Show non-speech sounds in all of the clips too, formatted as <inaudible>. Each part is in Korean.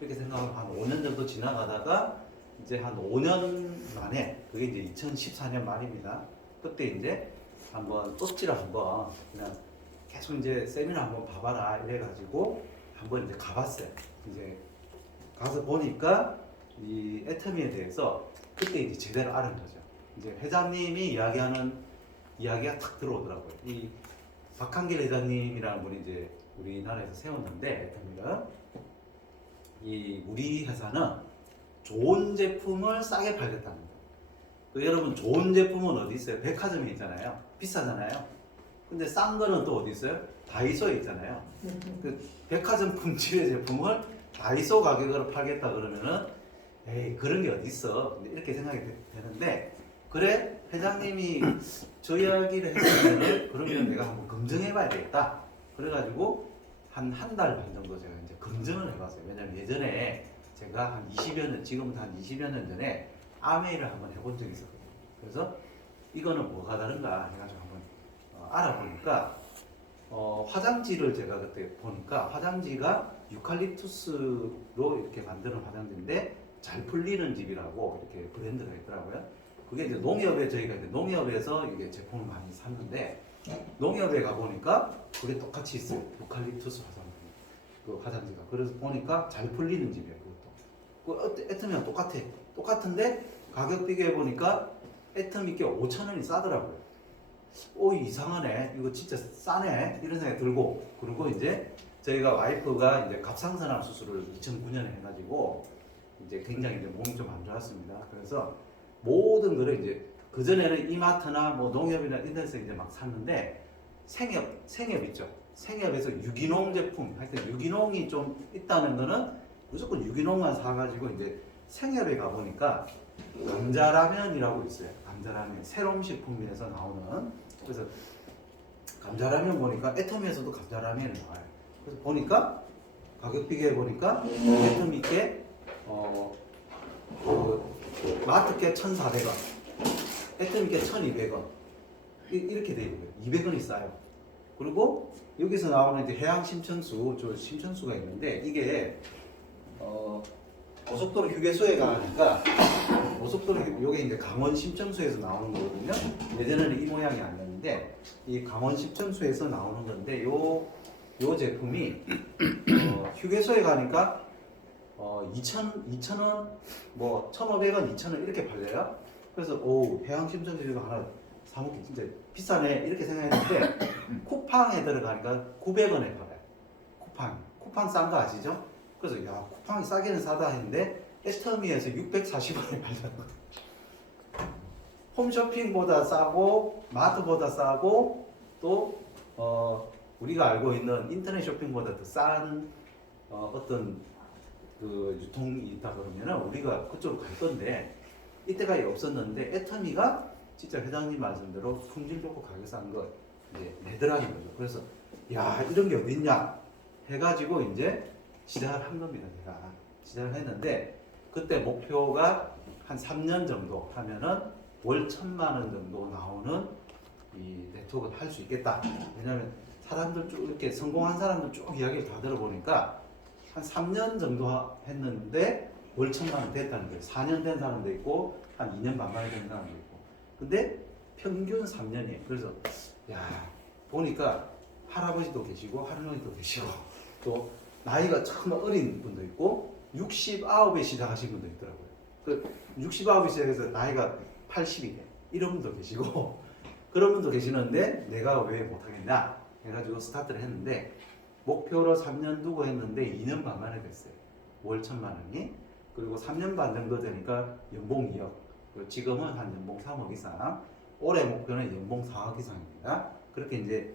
이렇게 생각하면 한 5년 정도 지나가다가 이제 한 5년 만에 그게 이제 2014년 말입니다. 그때 이제 한번 톱지를 한번 그냥 계속 이제 세미나 한번 봐봐라 이래가지고 한번 이제 가봤어요. 이제 가서 보니까 이 애터미에 대해서 그때 이제 제대로 알은 거죠. 이제 회장님이 이야기하는 이야기가 탁 들어오더라고요. 이 박한길 회장님이라는 분이 이제 우리나라에서 세웠는데 애터미를 이 우리 회사는 좋은 제품을 싸게 팔겠답니다. 그 여러분 좋은 제품은 어디 있어요? 백화점에 있잖아요. 비싸잖아요. 근데 싼 거는 또 어디 있어요? 다이소에 있잖아요. 그 백화점 품질의 제품을 다이소 가격으로 팔겠다 그러면은 에이 그런 게 어디 있어? 이렇게 생각이 되- 되는데 그래 회장님이 저 이야기를 했으면은 그러면 내가 한번 검증해봐야 되겠다. 그래가지고 한 한 달 반 정도 제가 이제 검증을 해봤어요. 왜냐면 예전에 제가 한 20여 년 지금부터 한 20여 년 전에 아메이를 한번 해본 적이 있었거든요. 그래서 이거는 뭐가 다른가 해가지고 한번 어, 알아보니까 어, 화장지를 제가 그때 보니까 화장지가 유칼립투스로 이렇게 만드는 화장지인데 잘 풀리는 집이라고 이렇게 브랜드가 있더라고요. 그게 이제 농협에 저희가 이제 농협에서 이게 제품을 많이 샀는데 농협에 가 보니까 그게 똑같이 있어요. 유칼립투스 화장지 그 화장지가 그래서 보니까 잘 풀리는 집이에요. 그것도 그 애터미랑 똑같아. 똑같은데 가격 비교해 보니까 애터미 게 5천 원이 싸더라고요. 오 이상하네 이거 진짜 싸네 이런 생각이 들고 그리고 이제 저희가 와이프가 이제 갑상선암 수술을 2009년에 해가지고 이제 굉장히 이제 몸이 좀 안 좋았습니다 그래서 모든 거를 이제 그 전에는 이마트나 뭐 농협이나 데서 이제 막 샀는데 생협 생협 있죠 생협에서 유기농 제품 하여튼 유기농이 좀 있다는 거는 무조건 유기농만 사가지고 이제 생협에 가 보니까 감자라면이라고 있어요. 감자라면 새로운 식품에서 나오는 그래서 감자라면 보니까 애터미에서도 감자라면이 나와요. 그래서 보니까 가격 비교해 보니까 애터미 게 어, 그 마트게 1,400원, 애터미 게 1,200원 이렇게 돼 있고요. 200원이 싸요. 그리고 여기서 나오는 이제 해양 심천수, 저 심천수가 있는데 이게 어, 고속도로 휴게소에 가니까 고속도로 휴- 요게 이제 강원 심천수에서 나오는 거거든요. 예전에는 이 모양이 아니었는데 이 강원 심천수에서 나오는 건데 요, 요 제품이 어, 휴게소에 가니까 어, 2천 2천 원, 뭐 1,500원, 2천 원 이렇게 팔려요. 그래서 오 해양 심천수 이거 하나 사 먹기 진짜 비싸네 이렇게 생각했는데 쿠팡에 들어가니까 900원에 팔아요. 쿠팡 쿠팡 싼 거 아시죠? 그래서 야 쿠팡이 싸기는 싸다 했는데 애터미에서 640원에 팔잖아. 홈쇼핑보다 싸고 마트보다 싸고 또 어, 우리가 알고 있는 인터넷 쇼핑보다 더싼 어, 어떤 그 유통이 있다 그러면은 우리가 그쪽으로 갈 건데 이때까지 없었는데 애터미가 진짜 회장님 말씀대로 품질 좋고 가격 싼 거 이제 내더라는 거죠. 그래서 야 이런 게 어딨냐 해가지고 이제 시작을 한 겁니다. 제가 시작을 했는데 그때 목표가 한 3년 정도 하면은 월 천만 원 정도 나오는 이 네트워크를 할 수 있겠다. 왜냐하면 사람들 쭉 이렇게 성공한 사람들 쭉 이야기를 다 들어보니까 한 3년 정도 하- 했는데 월 천만 원 됐다는 거예요. 4년 된 사람도 있고 한 2년 반 만에 된 사람도 있고. 근데 평균 3년이에요. 그래서 야 보니까 할아버지도 계시고 할머니도 계시고 <laughs> 또 나이가 참 어린 분도 있고 69에 시작하신 분도 있더라고요. 그 69에 시작해서 나이가 80이 돼. 이런 분도 계시고 <laughs> 그런 분도 계시는데 내가 왜 못하겠냐 해가지고 스타트를 했는데 목표로 3년 두고 했는데 2년 반 만에 됐어요. 월 천만 원이 그리고 3년 반 정도 되니까 연봉 2억 그리고 지금은 한 연봉 3억 이상 올해 목표는 연봉 4억 이상입니다. 그렇게 이제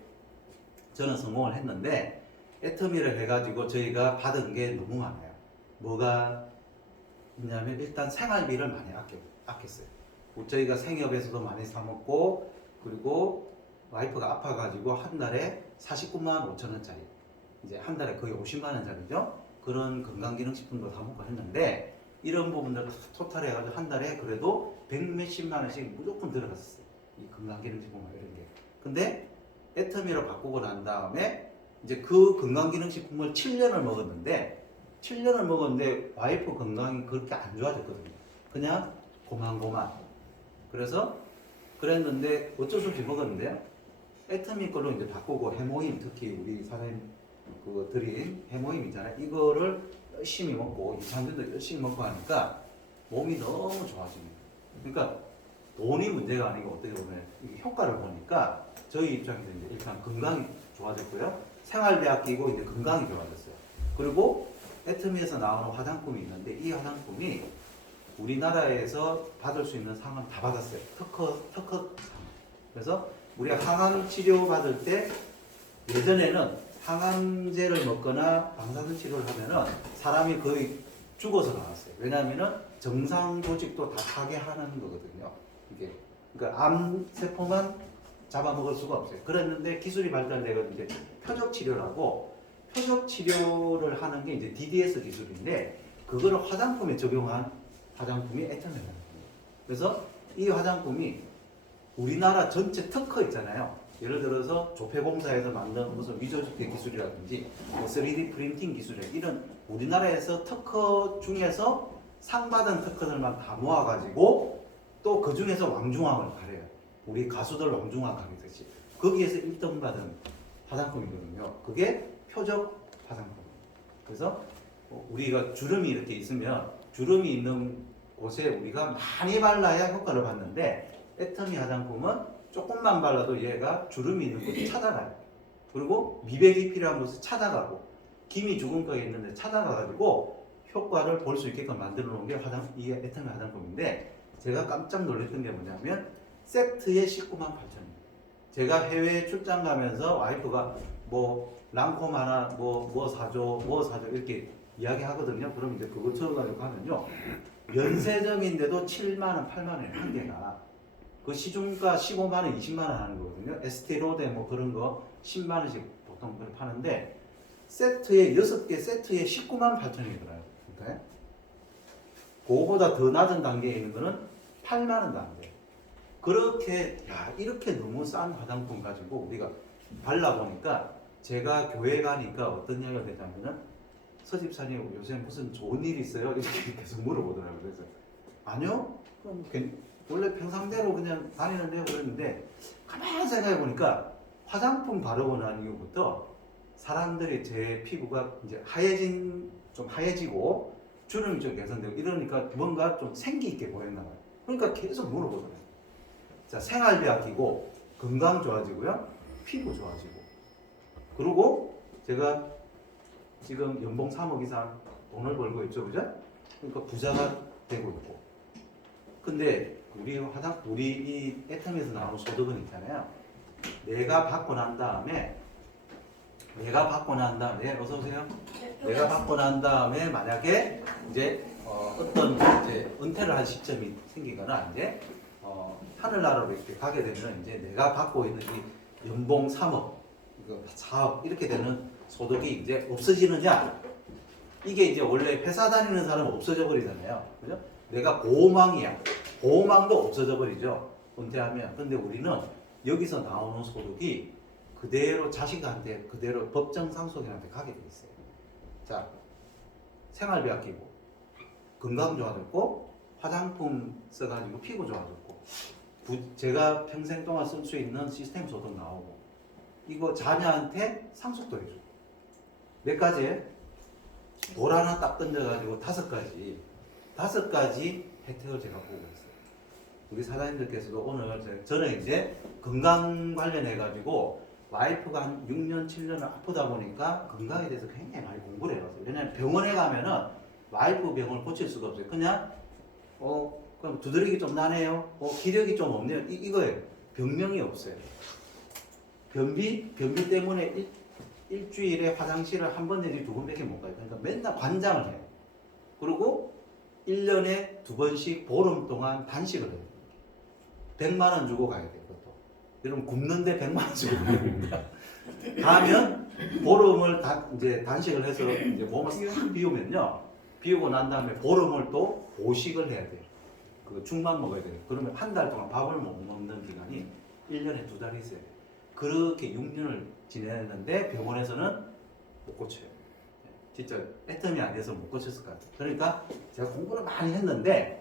저는 성공을 했는데 애터미를 해가지고 저희가 받은 게 너무 많아요. 뭐가 있냐면 일단 생활비를 많이 아껴, 아꼈어요. 뭐 저희가 생협에서도 많이 사 먹고 그리고 와이프가 아파가지고 한 달에 49만 5천 원짜리 이제 한 달에 거의 50만 원짜리죠. 그런 건강기능식품도 사 먹고 했는데 이런 부분들 다 토탈 해가지고 한 달에 그래도 백 몇십만 원씩 무조건 들어갔었어요. 이 건강기능식품 이런 게. 근데 애터미로 바꾸고 난 다음에 이제 그 건강기능식품을 7년을 먹었는데 7년을 먹었는데 와이프 건강이 그렇게 안 좋아졌거든요. 그냥 고만고만. 그래서 그랬는데 어쩔 수 없이 먹었는데요. 애터미 걸로 이제 바꾸고 해모임 특히 우리 사장님 그 드린 해모임 있잖아요. 이거를 열심히 먹고 이창균도 열심히 먹고 하니까 몸이 너무 좋아집니다. 그러니까 돈이 문제가 아니고 어떻게 보면 효과를 보니까 저희 입장에서 이제 일단 건강이 좋아졌고요. 생활대학 끼고 이제 건강이 좋아졌어요. 그리고 애터미에서 나오는 화장품이 있는데 이 화장품이 우리나라에서 받을 수 있는 상은 다 받았어요. 특허 특허 상. 그래서 우리가 항암 치료 받을 때 예전에는 항암제를 먹거나 방사선 치료를 하면은 사람이 거의 죽어서 나왔어요. 왜냐하면은 정상 조직도 다 파괴하는 거거든요. 이게 그러니까 암 세포만 잡아먹을 수가 없어요. 그랬는데 기술이 발달되고 이제 표적 치료라고 표적 치료를 하는 게 이제 DDS 기술인데 그거를 화장품에 적용한 화장품이 에탄올이에요. 그래서 이 화장품이 우리나라 전체 특허 있잖아요. 예를 들어서 조폐공사에서 만든 무슨 미조직계 기술이라든지 뭐 3D 프린팅 기술 이런 우리나라에서 특허 중에서 상 받은 특허들만 다 모아가지고 또 그 중에서 왕중왕을 가려요. 우리 가수들 왕중왕 가겠듯이 거기에서 1등 받은 화장품이거든요. 그게 표적 화장품. 그래서 어, 우리가 주름이 이렇게 있으면 주름이 있는 곳에 우리가 많이 발라야 효과를 받는데 애터미 화장품은 조금만 발라도 얘가 주름이 있는 곳을 찾아가요. 그리고 미백이 필요한 곳을 찾아가고 김이 죽은 거에 있는데 찾아가가지고 효과를 볼 수 있게끔 만들어 놓은 게 화장 이 애터미 화장품인데 제가 깜짝 놀랐던 게 뭐냐면 세트에 19만 8천 원. 제가 해외 출장 가면서 와이프가 뭐 랑콤 하나 뭐뭐 사줘 뭐 사줘 이렇게 이야기 하거든요. 그럼 이제 그거 쳐가지고 가면요 면세점인데도 7만 원, 8만 원에 한 개가 그 시중가 15만 원, 20만 원 하는 거거든요. 에스테로데 뭐 그런 거 10만 원씩 보통 그렇게 파는데 세트에 6개 세트에 19만 8천 원이 들어요. 그러니까 그거보다 더 낮은 단계에 있는 거는 8만 원 단계. 그렇게 야 이렇게 너무 싼 화장품 가지고 우리가 발라 보니까 제가 교회 가니까 어떤 이야기가 되냐면은 서집사님 요새 무슨 좋은 일 있어요? 이렇게 <laughs> 계속 물어보더라고요. 그래서 아니요. 그럼 괜- 원래 평상대로 그냥 다니는데요 그랬는데 가만히 생각해 보니까 화장품 바르고 난 이후부터 사람들이 제 피부가 이제 하얘진 좀 하얘지고 주름이 좀 개선되고 이러니까 뭔가 좀 생기 있게 보였나 봐요. 그러니까 계속 물어보더라고요. 자 생활비 아 끼고 건강 좋아지고요, 피부 좋아지고 그리고 제가 지금 연봉 3억 이상 돈을 벌고 있죠, 그죠? 그러니까 부자가 되고 있고. 근데 우리 화장 우리 이 애텀에서 나오는 소득은 있잖아요. 내가 받고 난 다음에 내가 받고 난 다음에 어서 오세요. 내가 받고 난 다음에 만약에 이제 어, 어떤 이제 은퇴를 할 시점이 생기거나 이제 어, 하늘나라로 이렇게 가게 되면 이제 내가 받고 있는 이 연봉 3억, 이거 4억 이렇게 되는 소득이 이제 없어지느냐? 이게 이제 원래 회사 다니는 사람은 없어져 버리잖아요. 그죠? 내가 보호망이야. 보호망도 없어져 버리죠. 은퇴하면. 근데 우리는 여기서 나오는 소득이 그대로 자식한테 그대로 법정 상속인한테 가게 돼 있어요. 자, 생활비 아끼고 건강 좋아졌고 화장품 써가지고 피부 좋아졌고 부- 제가 평생 동안 쓸 수 있는 시스템 소득 나오고 이거 자녀한테 상속도 해주고 몇 가지 돌 하나 딱 던져가지고 다섯 가지 다섯 가지 혜택을 제가 보고. 우리 사장님들께서도 오늘 제- 저는 이제 건강 관련해 가지고 와이프가 한 6년 7년을 아프다 보니까 건강에 대해서 굉장히 많이 공부를 해봤어요. 왜냐면 병원에 가면은 와이프 병을 고칠 수가 없어요. 그냥 어 그럼 두드러기 좀 나네요. 어 기력이 좀 없네요. 이, 이거예요. 병명이 없어요. 변비 변비 때문에 일, 일주일에 화장실을 한 번 내지 두 번밖에 못 가요. 그러니까 맨날 관장을 해요. 그리고 1년에 두 번씩 보름 동안 단식을 해요. 100만 원 주고 가야 돼요. 그것도. 여러분 굶는데 100만 원 주고 가야 됩니다. 가면 보름을 다, 이제 단식을 해서 이제 몸을 싹 비우면요. 비우고 난 다음에 보름을 또 보식을 해야 돼요. 그 죽만 먹어야 돼요. 그러면 한 달 동안 밥을 못 먹는 기간이 1년에 두달 있어요. 그렇게 6년을 지냈는데 병원에서는 못 고쳐요. 진짜 애텀이 안 돼서 못 고쳤을 것 같아요. 그러니까 제가 공부를 많이 했는데